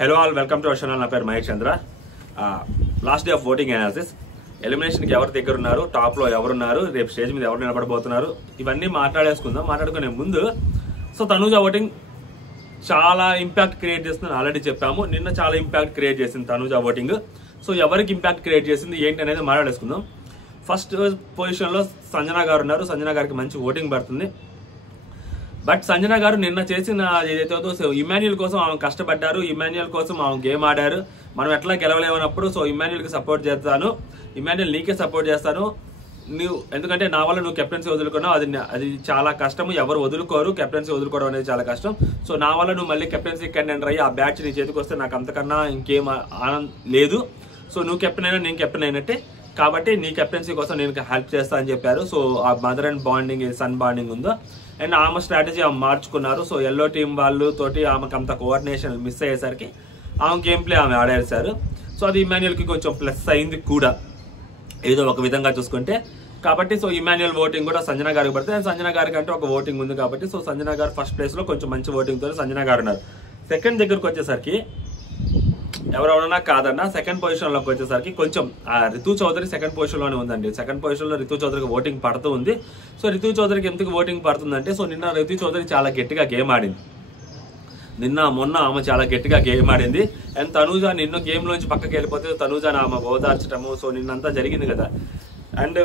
Hello all, welcome to our channel. నా పేరు Mahesh Chandra. Last day of voting analysis. ఎలిమినేషన్కి ఎవరు దగ్గర ఉన్నారు, టాప్లో ఎవరున్నారు, రేపు స్టేజ్ మీద ఎవరు నిలబడబోతున్నారు, ఇవన్నీ మాట్లాడేసుకుందాం. మాట్లాడుకునే ముందు తనూజ ఓటింగ్ చాలా ఇంపాక్ట్ క్రియేట్ చేస్తుందని ఆల్రెడీ చెప్పాము. నిన్న చాలా ఇంపాక్ట్ క్రియేట్ చేసింది తనూజ ఓటింగ్. ఎవరికి ఇంపాక్ట్ క్రియేట్ చేసింది ఏంటి అనేది మాట్లాడేసుకుందాం. ఫస్ట్ పొజిషన్లో సంజన గారు ఉన్నారు. సంజన గారికి మంచి ఓటింగ్ పడుతుంది. బట్ సంజన గారు నిన్న చేసిన ఏదైతే ఇమాన్యుయల్ కోసం ఆమె కష్టపడ్డారు, ఇమాన్యుయల్ కోసం ఆమె గేమ్ ఆడారు. మనం ఎట్లా గెలవలేమన్నప్పుడు ఇమాన్యుయల్కి సపోర్ట్ చేస్తాను, ఇమాన్యుయల్ నీకే సపోర్ట్ చేస్తాను, నువ్వు ఎందుకంటే నా వల్ల నువ్వు కెప్టెన్సీ వదులుకున్నావు, అది చాలా కష్టము, ఎవరు వదులుకోరు, కెప్టెన్సీ వదులుకోవడం అనేది చాలా కష్టం. నా వల్ల నువ్వు మళ్ళీ కెప్టెన్సీ కంటెండర్ అయ్యి ఆ బ్యాచ్ నీ చేతికి వస్తే నాకు అంతకన్నా ఇంకేం ఆనందం లేదు. నువ్వు కెప్టెన్ అయినా నేను కెప్టెన్ అయినట్టే, కాబట్టి నీ కెప్టెన్సీ కోసం నేను హెల్ప్ చేస్తా అని చెప్పారు. ఆ mother and bonding, son bonding ఉందో, అండ్ ఆమె స్ట్రాటజీ ఆమె మార్చుకున్నారు. ఎల్లో టీం వాళ్ళు తోటి ఆమెకు అంత కోఆర్డినేషన్ మిస్ అయ్యేసరికి ఆమె గేమ్ ప్లే ఆమె ఆడేశారు. అది ఇమాన్యుయల్కి కొంచెం ప్లస్ అయింది కూడా ఏదో ఒక విధంగా చూసుకుంటే. కాబట్టి ఇమాన్యుయల్ ఓటింగ్ కూడా సంజన గారికి పడుతుంది. అండ్ సంజన గారికి అంటే ఒక ఓటింగ్ ఉంది కాబట్టి సంజన గారు ఫస్ట్ ప్లేస్లో కొంచెం మంచి ఓటింగ్తో సంజన గారు ఉన్నారు. సెకండ్ దగ్గరకు వచ్చేసరికి ఎవరెవరన్నా కాదన్నా సెకండ్ పొజిషన్లోకి వచ్చేసరికి కొంచెం రితు చౌదరి సెకండ్ పొజిషన్లోనే ఉందండి. సెకండ్ పొజిషన్లో రితు చౌదరికి ఓటింగ్ పడుతూ ఉంది. రితు చౌదరికి ఎందుకు ఓటింగ్ పడుతుందంటే నిన్న రితు చౌదరి చాలా గట్టిగా గేమ్ ఆడింది. మొన్న ఆమె చాలా గట్టిగా గేమ్ ఆడింది. అండ్ తనూజ నిన్న గేమ్లోంచి పక్కకి వెళ్ళిపోతే తనూజని ఆమె ఓదార్చడము నిన్నంతా జరిగింది కదా. అండ్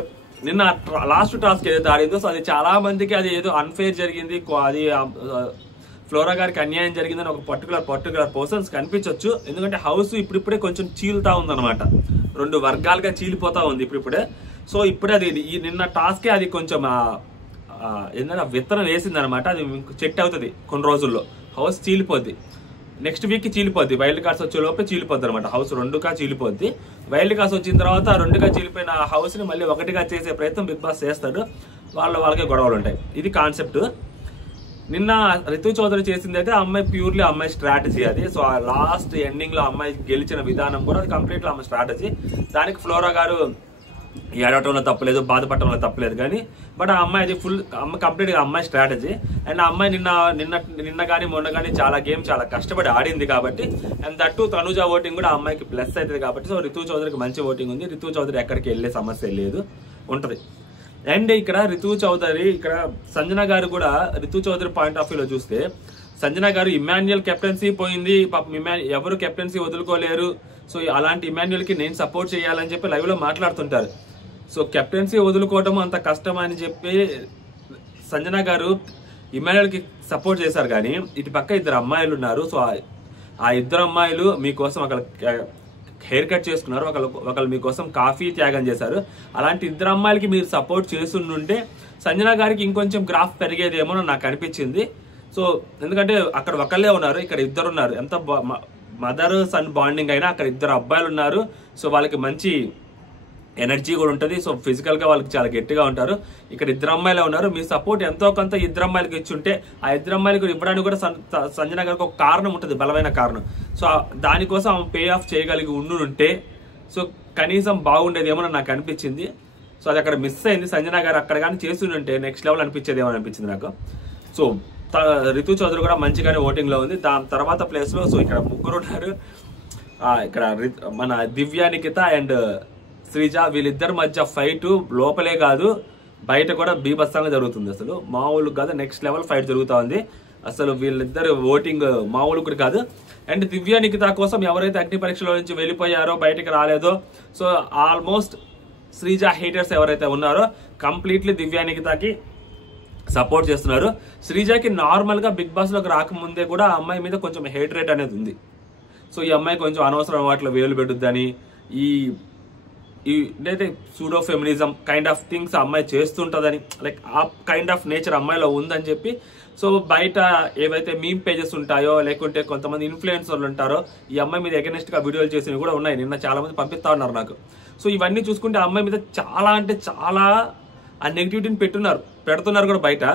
నిన్న లాస్ట్ టాస్క్ ఏదైతే ఆడిందో అది చాలా మందికి అది ఏదో అన్ఫేర్ జరిగింది, అది ఫ్లోరా గారికి అన్యాయం జరిగిందని ఒక పర్టికులర్ పర్సన్స్ కనిపించవచ్చు. ఎందుకంటే హౌస్ ఇప్పుడిప్పుడే కొంచెం చీలుతా ఉందన్నమాట, రెండు వర్గాలుగా చీలిపోతా ఉంది ఇప్పుడిప్పుడే. ఇప్పుడే అది నిన్న టాస్కే అది కొంచెం ఏంటంటే విత్తనం వేసింది అనమాట. అది చెట్ అవుతుంది కొన్ని రోజుల్లో, హౌస్ చీలిపోద్ది, నెక్స్ట్ వీక్కి చీలిపోద్ది. వైల్డ్ కార్డ్స్ వచ్చే లోపే చీలిపోద్ది అనమాట, హౌస్ రెండుగా చీలిపోద్ది. వైల్డ్ కార్డ్స్ వచ్చిన తర్వాత రెండుగా చీలిపోయిన హౌస్ని మళ్ళీ ఒకటిగా చేసే ప్రయత్నం బిగ్ బాస్ చేస్తాడు. వాళ్ళకే గొడవలు ఉంటాయి. ఇది కాన్సెప్ట్. నిన్న రితు చౌదరి చేసింది అయితే అమ్మాయి ప్యూర్లీ అమ్మాయి స్ట్రాటజీ అది. ఆ లాస్ట్ ఎండింగ్ లో అమ్మాయి గెలిచిన విధానం కూడా అది కంప్లీట్లీ అమ్మాయి స్ట్రాటజీ. దానికి ఫ్లోరా గారు ఏడవటంలో తప్పలేదు, బాధపడటంలో తప్పలేదు. కానీ బట్ ఆ అమ్మాయి అది కంప్లీట్ గా అమ్మాయి స్ట్రాటజీ. అండ్ ఆ అమ్మాయి నిన్న కానీ మొన్న కానీ చాలా కష్టపడి ఆడింది కాబట్టి, అండ్ దట్టు తనూజ ఓటింగ్ కూడా ఆ అమ్మాయికి ప్లస్ అవుతుంది కాబట్టి రితు చౌదరికి మంచి ఓటింగ్ ఉంది. రితు చౌదరి ఎక్కడికి వెళ్ళే సమస్య లేదు, ఉంటది. అండ్ ఇక్కడ రితు చౌదరి, ఇక్కడ సంజన గారు కూడా రితు చౌదరి పాయింట్ ఆఫ్ వ్యూలో చూస్తే సంజన గారు ఇమాన్యుయల్ కెప్టెన్సీ పోయింది, పాపం ఎవరు కెప్టెన్సీ వదులుకోలేరు, అలాంటి ఇమాన్యుయల్ కి నేను సపోర్ట్ చేయాలని చెప్పి లైవ్ లో మాట్లాడుతుంటారు. కెప్టెన్సీ వదులుకోవటం అంత కష్టం అని చెప్పి సంజన గారు ఇమాన్యుయల్ కి సపోర్ట్ చేశారు. కానీ ఇటు పక్క ఇద్దరు అమ్మాయిలు ఉన్నారు. ఆ ఇద్దరు అమ్మాయిలు మీకోసం అక్కడ హెయిర్ కట్ చేసుకున్నారు, ఒకళ్ళు మీకోసం కాఫీ త్యాగం చేశారు. అలాంటి ఇద్దరు అమ్మాయిలకి మీరు సపోర్ట్ చేస్తుంటే సంజన గారికి ఇంకొంచెం గ్రాఫ్ పెరిగేదేమో నాకు అనిపించింది. ఎందుకంటే అక్కడ ఒకళ్ళే ఉన్నారు, ఇక్కడ ఇద్దరు ఉన్నారు. ఎంత మదర్ సన్ బాండింగ్ అయినా అక్కడ ఇద్దరు అబ్బాయిలు ఉన్నారు. వాళ్ళకి మంచి ఎనర్జీ కూడా ఉంటుంది. ఫిజికల్ గా వాళ్ళకి చాలా గట్టిగా ఉంటారు. ఇక్కడ ఇద్దరు అమ్మాయిలే ఉన్నారు. మీ సపోర్ట్ ఎంతో కొంత ఇద్దరు అమ్మాయిలకి ఇచ్చుంటే ఆ ఇద్దరు అమ్మాయిలకు ఇవ్వడానికి కూడా సంజన గారికి ఒక కారణం ఉంటుంది, బలమైన కారణం. దానికోసం ఆమె పే ఆఫ్ చేయగలిగి ఉండుంటే కనీసం బాగుండేదేమో నాకు అనిపించింది. అది అక్కడ మిస్ అయింది. సంజన గారు అక్కడ కానీ చేస్తుంటే నెక్స్ట్ లెవెల్ అనిపించేదేమో అనిపించింది నాకు. రితు చౌదరి కూడా మంచిగానే ఓటింగ్ లో ఉంది. దాని తర్వాత ప్లేస్ లో ఇక్కడ ముగ్గురు ఉన్నారు. ఇక్కడ మన దివ్య, నిఖిత అండ్ శ్రీజ, వీళ్ళిద్దరి మధ్య ఫైట్ లోపలే కాదు బయట కూడా బీభత్సంగా జరుగుతుంది. అసలు మామూలు కాదు, నెక్స్ట్ లెవెల్ ఫైట్ జరుగుతూ ఉంది. అసలు వీళ్ళిద్దరు ఓటింగ్ మామూలు కూడా కాదు. అండ్ దివ్య, నిఖిత కోసం ఎవరైతే అగ్ని పరీక్షలో నుంచి వెళ్ళిపోయారో, బయటకు రాలేదో, ఆల్మోస్ట్ శ్రీజ హేటర్స్ ఎవరైతే ఉన్నారో కంప్లీట్లీ దివ్య, నిఖితకి సపోర్ట్ చేస్తున్నారు. శ్రీజకి నార్మల్ గా బిగ్ బాస్ లోకి రాకముందే కూడా ఆ అమ్మాయి మీద కొంచెం హేట్రేట్ అనేది ఉంది. ఈ అమ్మాయి కొంచెం అనవసరం వాటిలో వేలు పెట్టుద్దని, ఇదైతే pseudo feminism kind of things అమ్మాయి చేస్తుంటదని, లైక్ ఆ కైండ్ ఆఫ్ నేచర్ అమ్మాయిలో ఉందని చెప్పి బయట ఏవైతే మీమ్ పేజెస్ ఉంటాయో, లేకుంటే కొంతమంది ఇన్ఫ్లుయెన్సర్లు ఉంటారో ఈ అమ్మాయి మీద అగెనిస్ట్ గా వీడియోలు చేసినవి కూడా ఉన్నాయి. నిన్న చాలా మంది పంపిస్తా ఉన్నారు నాకు. ఇవన్నీ చూసుకుంటే ఆ అమ్మాయి మీద చాలా అంటే చాలా ఆ నెగిటివిటీని పెడుతున్నారు కూడా బయట.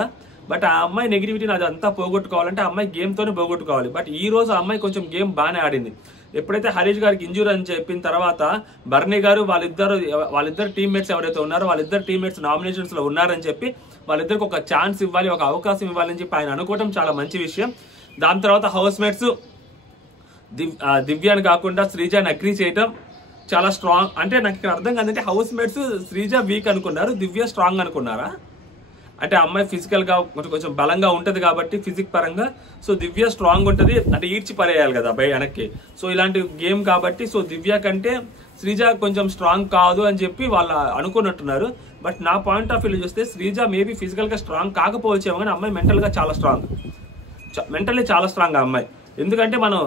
బట్ ఆ అమ్మాయి నెగిటివిటీని అదంతా పోగొట్టుకోవాలంటే ఆ అమ్మాయి గేమ్తోనే పోగొట్టుకోవాలి. బట్ ఈ రోజు ఆ అమ్మాయి కొంచెం గేమ్ బాగానే ఆడింది. ఎప్పుడైతే హరీష్ గారికి ఇంజూరీ అని చెప్పిన తర్వాత బర్నీ గారు వాళ్ళిద్దరు టీమ్మేట్స్ ఎవరైతే ఉన్నారో వాళ్ళిద్దరు టీమ్మేట్స్ నామినేషన్స్ లో ఉన్నారని చెప్పి వాళ్ళిద్దరికి ఒక ఛాన్స్ ఇవ్వాలి, ఒక అవకాశం ఇవ్వాలని చెప్పి ఆయన అనుకోవడం చాలా మంచి విషయం. దాని తర్వాత హౌస్ మేట్స్ దివ్యాని కాకుండా శ్రీజాని అగ్రీ చేయటం చాలా స్ట్రాంగ్. అంటే నాకు ఇక్కడ అర్థం కాదంటే హౌస్ మేట్స్ శ్రీజ వీక్ అనుకున్నారు, దివ్య స్ట్రాంగ్ అనుకున్నారా? అంటే అమ్మాయి ఫిజికల్ గా కొంచెం బలంగా ఉంటది కాబట్టి ఫిజిక్ పరంగా, సో దివ్య స్ట్రాంగ్ ఉంటది అంటే ఈడ్చి పరేయాలి కదా బై వెనక్కి. సో ఇలాంటి గేమ్ కాబట్టి సో దివ్య కంటే శ్రీజ కొంచెం స్ట్రాంగ్ కాదు అని చెప్పి వాళ్ళు అనుకున్నట్టున్నారు. బట్ నా పాయింట్ ఆఫ్ వ్యూ చూస్తే శ్రీజ మేబీ ఫిజికల్ గా స్ట్రాంగ్ కాకపోవచ్చేమో, కానీ అమ్మాయి మెంటల్ గా చాలా స్ట్రాంగ్, మెంటల్లీ చాలా స్ట్రాంగ్ ఆ అమ్మాయి. ఎందుకంటే మనం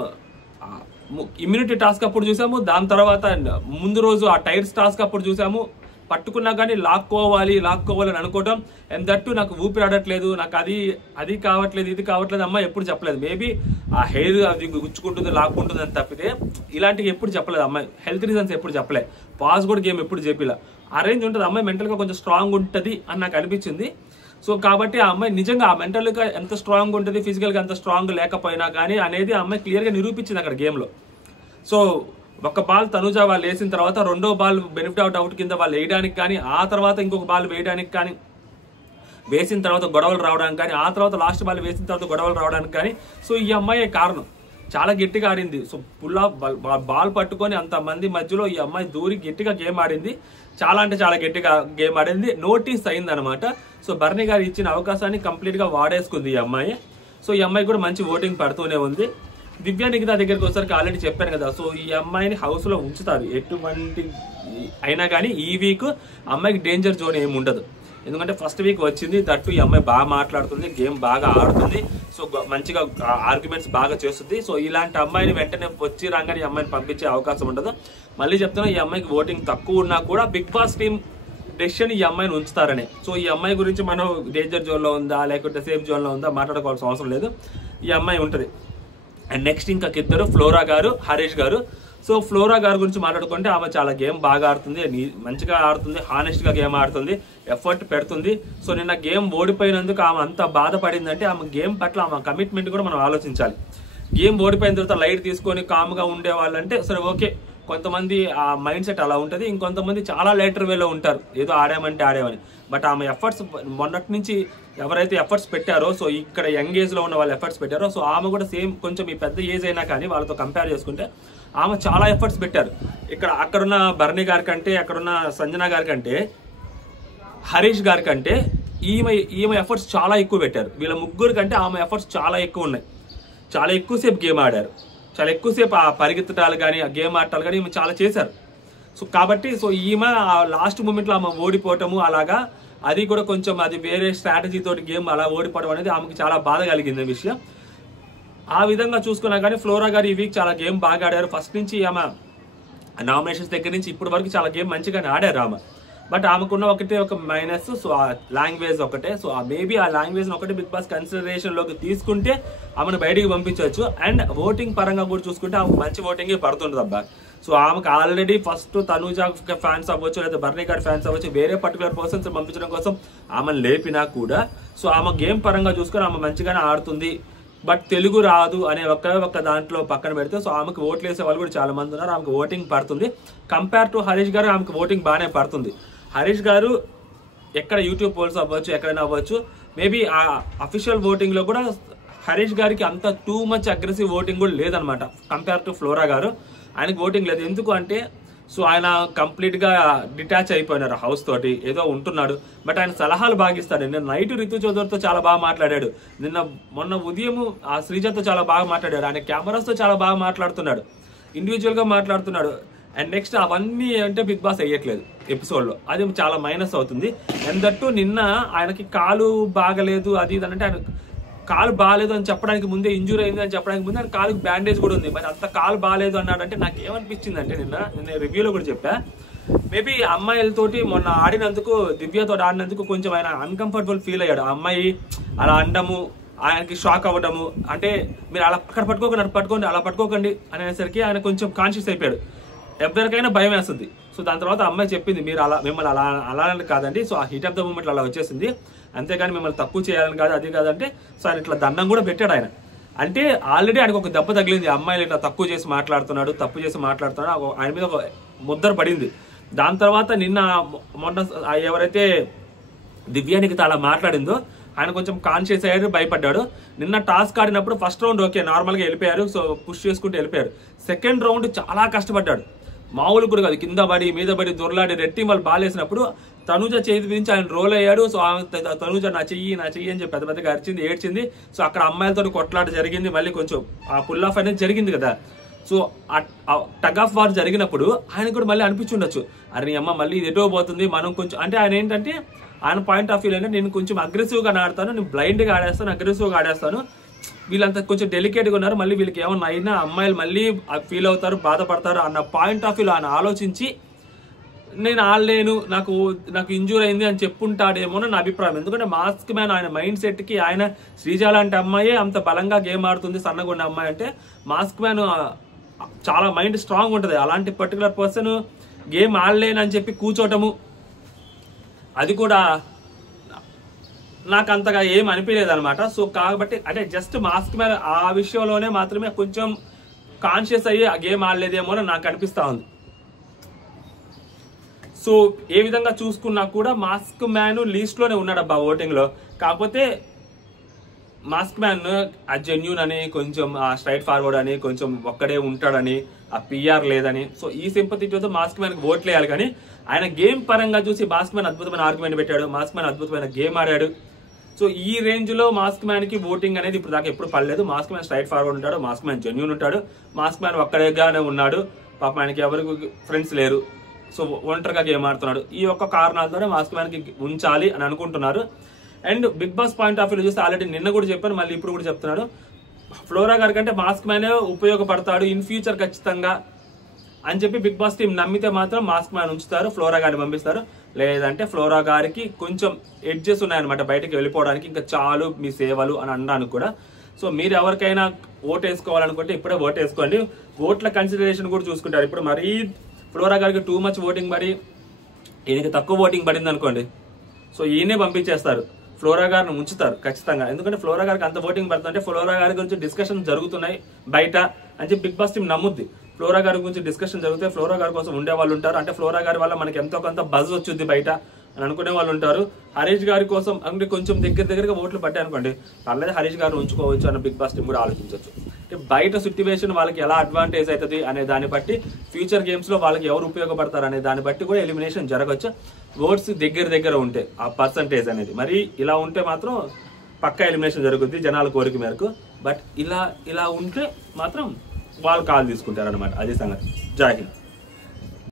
ఇమ్యూనిటీ టాస్క్ అప్పుడు చూసాము, దాని తర్వాత ముందు రోజు ఆ టైర్స్ టాస్క్ అప్పుడు చూసాము. పట్టుకున్నా కానీ లాక్కోవాలి అని అనుకోవటం, అండ్ దట్టు నాకు ఊపిరి ఆడట్లేదు, నాకు అది కావట్లేదు ఇది కావట్లేదు అమ్మాయి ఎప్పుడు చెప్పలేదు. మేబీ ఆ హెయిర్ అది గుచ్చుకుంటుంది లాక్కుంటుంది అని తప్పితే ఇలాంటివి ఎప్పుడు చెప్పలేదు అమ్మాయి. హెల్త్ రీజన్స్ ఎప్పుడు చెప్పలేదు, పాస్ కూడా గేమ్ ఎప్పుడు చెప్పిలా. ఆ రేంజ్ ఉంటుంది అమ్మాయి, మెంటల్గా కొంచెం స్ట్రాంగ్ ఉంటుంది అని నాకు అనిపించింది. సో కాబట్టి ఆ అమ్మాయి నిజంగా ఆ మెంటల్గా ఎంత స్ట్రాంగ్ ఉంటుంది, ఫిజికల్గా ఎంత స్ట్రాంగ్ లేకపోయినా కానీ అనేది ఆ అమ్మాయి క్లియర్గా నిరూపించింది అక్కడ గేమ్లో. సో ఒక బాల్ తనుజ వాళ్ళు వేసిన తర్వాత రెండో బాల్ బెనిఫిట్ ఆఫ్ డౌట్ కింద వాళ్ళు వేయడానికి కానీ, ఆ తర్వాత ఇంకొక బాల్ వేయడానికి కానీ, వేసిన తర్వాత గొడవలు రావడానికి కానీ, ఆ తర్వాత లాస్ట్ బాల్ వేసిన తర్వాత గొడవలు రావడానికి కానీ, సో ఈ అమ్మాయి కారణం. చాలా గట్టిగా ఆడింది. సో పుల్ ఆఫ్ బాల్ పట్టుకొని అంతమంది మధ్యలో ఈ అమ్మాయి దూరి గట్టిగా గేమ్ ఆడింది. చాలా అంటే చాలా గట్టిగా గేమ్ ఆడింది. నోటీస్ అయింది అనమాట. సో బర్నీ గారు ఇచ్చిన అవకాశాన్ని కంప్లీట్ గా వాడేసుకుంది ఈ అమ్మాయి. సో ఈ అమ్మాయి కూడా మంచి ఓటింగ్ పడుతూనే ఉంది. దివ్య నిఖితా దగ్గరికి వచ్చేసరికి ఆల్రెడీ చెప్పాను కదా, సో ఈ అమ్మాయిని హౌస్ లో ఉంచుతారు ఎటువంటి అయినా కానీ. ఈ వీక్ అమ్మాయికి డేంజర్ జోన్ ఏమి ఉండదు, ఎందుకంటే ఫస్ట్ వీక్ వచ్చింది. దట్టు ఈ అమ్మాయి బాగా మాట్లాడుతుంది, గేమ్ బాగా ఆడుతుంది, సో మంచిగా ఆర్గ్యుమెంట్స్ బాగా చేస్తుంది. సో ఇలాంటి అమ్మాయిని వెంటనే వచ్చి రాగానే ఈ అమ్మాయిని పంపించే అవకాశం ఉండదు. మళ్ళీ చెప్తున్నా, ఈ అమ్మాయికి ఓటింగ్ తక్కువ ఉన్నా కూడా బిగ్ బాస్ టీమ్ డెసిషన్ ఈ అమ్మాయిని ఉంచుతారని. సో ఈ అమ్మాయి గురించి మనం డేంజర్ జోన్ లో ఉందా లేకపోతే సేఫ్ జోన్ లో ఉందా మాట్లాడుకోవాల్సిన అవసరం లేదు, ఈ అమ్మాయి ఉంటుంది. అండ్ నెక్స్ట్ ఇంకా ఇద్దరు ఫ్లోరా గారు, హరీష్ గారు. సో ఫ్లోరా గారి గురించి మాట్లాడుకుంటే ఆమె చాలా గేమ్ బాగా ఆడుతుంది, మంచిగా ఆడుతుంది, హానెస్ట్ గా గేమ్ ఆడుతుంది, ఎఫర్ట్ పెడుతుంది. సో నిన్న గేమ్ ఓడిపోయినందుకు ఆమె అంత బాధపడిందంటే ఆమె గేమ్ పట్ల ఆమె కమిట్మెంట్ కూడా మనం ఆలోచించాలి. గేమ్ ఓడిపోయిన తర్వాత లైట్ తీసుకొని కామ్గా ఉండే వాళ్ళంటే సరే ఓకే, కొంతమంది ఆ మైండ్ సెట్ అలా ఉంటుంది, ఇంకొంతమంది చాలా లేటర్ వేలో ఉంటారు, ఏదో ఆడామంటే ఆడామని. బట్ ఆమె ఎఫర్ట్స్ మొన్నటి నుంచి ఎవరైతే ఎఫర్ట్స్ పెట్టారో, సో ఇక్కడ యంగ్ ఏజ్ లో ఉన్న వాళ్ళు ఎఫర్ట్స్ పెట్టారో, సో ఆమె కూడా సేమ్ కొంచెం ఈ పెద్ద ఏజ్ అయినా కానీ వాళ్ళతో కంపేర్ చేసుకుంటే ఆమె చాలా ఎఫర్ట్స్ పెట్టారు. అక్కడున్న బర్నీ గారి కంటే, అక్కడున్న సంజన గారి కంటే, హరీష్ గారి కంటే ఈమె ఎఫర్ట్స్ చాలా ఎక్కువ పెట్టారు. వీళ్ళ ముగ్గురు కంటే ఆమె ఎఫర్ట్స్ చాలా ఎక్కువ ఉన్నాయి. చాలా ఎక్కువసేపు గేమ్ ఆడారు, చాలా ఎక్కువసేపు ఆ పరిగెత్తటాలు కానీ ఆ గేమ్ ఆడటాలు కానీ ఈమె చాలా చేశారు. సో కాబట్టి సో ఈమె లాస్ట్ మూమెంట్లో ఆమె ఓడిపోవటము అలాగా, అది కూడా కొంచెం అది వేరే స్ట్రాటజీ తోటి గేమ్ అలా ఓడిపోవడం అనేది ఆమెకి చాలా బాధ కలిగింది విషయం. ఆ విధంగా చూసుకున్నా కానీ ఫ్లోరా గారు ఈ వీక్ చాలా గేమ్ బాగా ఆడారు. ఫస్ట్ నుంచి ఆమె నామినేషన్స్ దగ్గర నుంచి ఇప్పటి వరకు చాలా గేమ్ మంచిగానే ఆడారు ఆమె. బట్ ఆమెకున్న ఒక మైనస్, సో ఆ లాంగ్వేజ్ ఒకటే. సో మేబీ ఆ లాంగ్వేజ్ ఒకటి బిగ్ బాస్ కన్సిడరేషన్ లోకి తీసుకుంటే ఆమెను బయటికి పంపించవచ్చు. అండ్ ఓటింగ్ పరంగా కూడా చూసుకుంటే ఆమె మంచి ఓటింగ్ పడుతుంటుంది అబ్బా. సో ఆమెకు ఆల్రెడీ ఫస్ట్ తనూజ ఫ్యాన్స్ అవ్వచ్చు లేదా బర్నీ గారి ఫ్యాన్స్ అవ్వచ్చు, వేరే పర్టికులర్ పర్సన్స్ పంపించడం కోసం ఆమెను లేపినా కూడా సో ఆమె గేమ్ పరంగా చూసుకొని ఆమె మంచిగానే ఆడుతుంది. బట్ తెలుగు రాదు అనే ఒక్క దాంట్లో పక్కన పెడితే సో ఆమెకు ఓట్లు వేసే వాళ్ళు కూడా చాలా మంది ఉన్నారు, ఆమెకు ఓటింగ్ పడుతుంది. కంపేర్ టు హరీష్ గారు ఆమెకు ఓటింగ్ బాగానే పడుతుంది. హరీష్ గారు ఎక్కడ యూట్యూబ్ పోల్స్ అవ్వచ్చు, ఎక్కడైనా అవ్వచ్చు, మేబీ ఆ అఫీషియల్ ఓటింగ్ లో కూడా హరీష్ గారికి అంత టూ మచ్ అగ్రెసివ్ ఓటింగ్ కూడా లేదనమాట. కంపేర్ టు ఫ్లోరా గారు ఆయనకు ఓటింగ్ లేదు. ఎందుకు అంటే సో ఆయన కంప్లీట్ గా డిటాచ్ అయిపోయినారు హౌస్ తోటి, ఏదో ఉంటున్నాడు. బట్ ఆయన సలహాలు బాగా ఇస్తాడు. నిన్న నైట్ రితు చౌదరితో చాలా బాగా మాట్లాడాడు, మొన్న ఉదయం ఆ శ్రీజతో చాలా బాగా మాట్లాడాడు, ఆయన కెమెరాస్ తో చాలా బాగా మాట్లాడుతున్నాడు, ఇండివిజువల్ గా మాట్లాడుతున్నాడు. అండ్ నెక్స్ట్ అవన్నీ అంటే బిగ్ బాస్ వేయట్లేదు ఎపిసోడ్ లో, అది చాలా మైనస్ అవుతుంది. అండ్ దట్టు నిన్న ఆయనకి కాలు బాగలేదు అది ఇది అంటే, ఆయన కాలు బాగాలేదు అని చెప్పడానికి ముందే, ఇంజూరీ అయింది అని చెప్పడానికి ముందే ఆయన కాలుకి బ్యాండేజ్ కూడా ఉంది. మరి అంత కాలు బాగాలేదు అన్నాడంటే నాకు ఏమనిపించింది అంటే, నిన్న రివ్యూలో కూడా చెప్పా, మేబీ అమ్మాయిలతోటి మొన్న ఆడినందుకు, దివ్యతో ఆడినందుకు కొంచెం ఆయన అన్కంఫర్టబుల్ ఫీల్ అయ్యాడు. ఆ అమ్మాయి అలా అండము, ఆయనకి షాక్ అవ్వడము, అంటే మీరు అలా అక్కడ పట్టుకోకండి, అక్కడ పట్టుకోండి, అలా పట్టుకోకండి అనేసరికి ఆయన కొంచెం కాన్షియస్ అయిపోయాడు. ఎవరికైనా భయం వేస్తుంది. సో దాని తర్వాత అమ్మాయి చెప్పింది, మీరు మిమ్మల్ని అలా కాదండి, సో ఆ హీట్ ఆఫ్ ద మూమెంట్ అలా వచ్చేసింది, అంతేగాని మిమ్మల్ని తక్కువ చేయాలని కాదు, అది కాదంటే సో ఆయన ఇట్లా దండం కూడా పెట్టాడు ఆయన. అంటే ఆల్రెడీ ఆయనకు ఒక దెబ్బ తగిలింది, అమ్మాయిలు ఇట్లా తప్పు చేసి మాట్లాడుతున్నాడు, ఆయన మీద ఒక ముద్దర పడింది. దాని తర్వాత మొన్న ఎవరైతే దివ్యానికి అలా మాట్లాడిందో ఆయన కొంచెం కాన్షియస్ అయ్యాడు, భయపడ్డాడు. నిన్న టాస్క్ ఆడినప్పుడు ఫస్ట్ రౌండ్ ఓకే నార్మల్గా వెళ్ళిపోయారు, సో పుష్ చేసుకుంటూ వెళ్ళిపోయారు. సెకండ్ రౌండ్ చాలా కష్టపడ్డాడు, మామూలు కూడా కాదు. కింద పడి మీద పడి దొరలాడి రెడ్ టీం వాళ్ళు బాల్ వేసినప్పుడు తనుజ చేతి నుంచి ఆయన రోల్ అయ్యాడు. సో తనుజ నా చెయ్యి అని చెప్పి పెద్ద పెద్దగా అరిచింది, ఏడ్చింది. సో అక్కడ అమ్మాయిలతో కొట్లాట జరిగింది, మళ్ళీ కొంచెం ఆ పుల్ ఆఫ్ అనేది జరిగింది కదా. సో టగ్ ఆఫ్ వార్ జరిగినప్పుడు ఆయన కూడా మళ్ళీ అనిపించుండొచ్చు, అరే అమ్మ మళ్ళీ ఇది ఎటో పోతుంది, మనం కొంచెం అంటే ఆయన ఏంటంటే ఆయన పాయింట్ ఆఫ్ వ్యూ అంటే నేను కొంచెం అగ్రెసివ్గా ఆడతాను, నేను బ్లైండ్గా ఆడేస్తాను, అగ్రెసివ్గా ఆడేస్తాను, వీళ్ళంతా కొంచెం డెలికేట్గా ఉన్నారు, మళ్ళీ వీళ్ళకి ఏమన్నా అయినా అమ్మాయిలు మళ్ళీ ఫీల్ అవుతారు, బాధపడతారు అన్న పాయింట్ ఆఫ్ వ్యూలో ఆయన ఆలోచించి నేను ఆడలేను, నాకు ఇంజూర్ అయింది అని చెప్పుంటాడేమో నా అభిప్రాయం. ఎందుకంటే మాస్క్ మ్యాన్ ఆయన మైండ్ సెట్కి ఆయన శ్రీజ లాంటి అమ్మాయే అంత బలంగా గేమ్ ఆడుతుంది, సన్నగా ఉన్న అమ్మాయి అంటే మాస్క్ మ్యాన్ చాలా మైండ్ స్ట్రాంగ్ ఉంటుంది. అలాంటి పర్టికులర్ పర్సన్ గేమ్ ఆడలేనని చెప్పి కూర్చోటము అది కూడా నాకు అంతగా ఏం అనిపించలేదు అనమాట. సో కాబట్టి అంటే జస్ట్ మాస్క్ మ్యాన్ ఆ విషయంలోనే మాత్రమే కొంచెం కాన్షియస్ అయ్యి ఆ గేమ్ ఆడలేదేమో అని నాకు అనిపిస్తా ఉంది. సో ఏ విధంగా చూసుకున్నా కూడా మాస్క్ మ్యాన్ లీస్ట్లోనే ఉన్నాడబ్బా ఓటింగ్లో. కాకపోతే మాస్క్ మ్యాన్ ఆ జెన్యూన్ అని, కొంచెం స్ట్రైట్ ఫార్వర్డ్ అని, కొంచెం ఒక్కడే ఉంటాడని, ఆ పిఆర్ లేదని, సో ఈ సింపతితో మాస్క్ మ్యాన్కి ఓట్లు వేయాలి. కానీ ఆయన గేమ్ పరంగా చూసి మాస్క్ మ్యాన్ అద్భుతమైన ఆర్గ్యుమెంట్ పెట్టాడు, మాస్క్ మ్యాన్ అద్భుతమైన గేమ్ ఆడాడు. సో ఈ రేంజ్లో మాస్క్ మ్యాన్కి ఓటింగ్ అనేది ఇప్పుడు దాకా ఎప్పుడు పడలేదు. మాస్క్ మ్యాన్ స్ట్రైట్ ఫార్వర్డ్ ఉంటాడు, మాస్క్ మ్యాన్ జెన్యూన్ ఉంటాడు, మాస్క్ మ్యాన్ ఒక్కడేగానే ఉన్నాడు, పాపం ఆయనకి ఎవరికి ఫ్రెండ్స్ లేరు, సో ఒంటరిగా గేమ్ ఆడుతున్నాడు. ఈ ఒక్క కారణాలతోనే మాస్క్ మ్యాన్కి ఉంచాలి అని అనుకుంటున్నారు. And Bigg Boss point of view చూస్తే ఆల్రెడీ నిన్న కూడా చెప్పాను, మళ్ళీ ఇప్పుడు కూడా చెప్తున్నాడు, ఫ్లోరా గారి కంటే మాస్క్ మ్యానే ఉపయోగపడతాడు ఇన్ ఫ్యూచర్ ఖచ్చితంగా అని చెప్పి బిగ్ బాస్ టీం నమ్మితే మాత్రం మాస్క్ మ్యాన్ ఉంచుతారు, ఫ్లోరా గారిని పంపిస్తారు. లేదంటే ఫ్లోరా గారికి కొంచెం ఎడ్జెస్ ఉన్నాయన్నమాట బయటకు వెళ్ళిపోవడానికి, ఇంకా చాలు మీ సేవలు అని అనడానికి కూడా. సో మీరు ఎవరికైనా ఓట్ వేసుకోవాలనుకుంటే ఇప్పుడే ఓట్ వేసుకోండి. ఓట్ల కన్సిడరేషన్ కూడా చూసుకుంటారు. ఇప్పుడు మరీ ఫ్లోరా గారికి టూ మచ్ ఓటింగ్ పడి ఈయనకి తక్కువ ఓటింగ్ పడింది అనుకోండి, సో ఈయనే పంపించేస్తారు, ఫ్లోరా గారిని ఉంచుతారు ఖచ్చితంగా. ఎందుకంటే ఫ్లోరా గారికి అంత ఓటింగ్ పడుతుంటే ఫ్లోరా గారి గురించి డిస్కషన్ జరుగుతున్నాయి బయట అని చెప్పి బిగ్ బాస్ టీం నమ్ముద్ది. ఫ్లోరా గారి గురించి డిస్కషన్ జరిగితే ఫ్లోరా గారి కోసం ఉండే వాళ్ళు ఉంటారు, అంటే ఫ్లోరా గారి వల్ల మనకి ఎంతో కొంత బజ్ వచ్చింది బయట అని అనుకునే వాళ్ళు ఉంటారు. హరీష్ గారి కోసం అంటే కొంచెం దగ్గరగా ఓట్లు పట్టాయి అనుకోండి, పర్లేదు హరీష్ గారిని ఉంచుకోవచ్చు అన్న బిగ్ బాస్ టీం కూడా ఆలోచించవచ్చు. అంటే బయట సిట్యువేషన్ వాళ్ళకి ఎలా అడ్వాంటేజ్ అవుతుంది అనే దాన్ని బట్టి, ఫ్యూచర్ గేమ్స్లో వాళ్ళకి ఎవరు ఉపయోగపడతారు అనే దాన్ని బట్టి కూడా ఎలిమినేషన్ జరగవచ్చు. ఓట్స్ దగ్గర ఉంటే ఆ పర్సంటేజ్ అనేది మరి ఇలా ఉంటే మాత్రం పక్కా ఎలిమినేషన్ జరుగుద్ది జనాల కోరిక మేరకు. బట్ ఇలా ఉంటే మాత్రం వాళ్ళు కాల్ తీసుకుంటారు అనమాట. అది సంగతి. జై హింద్.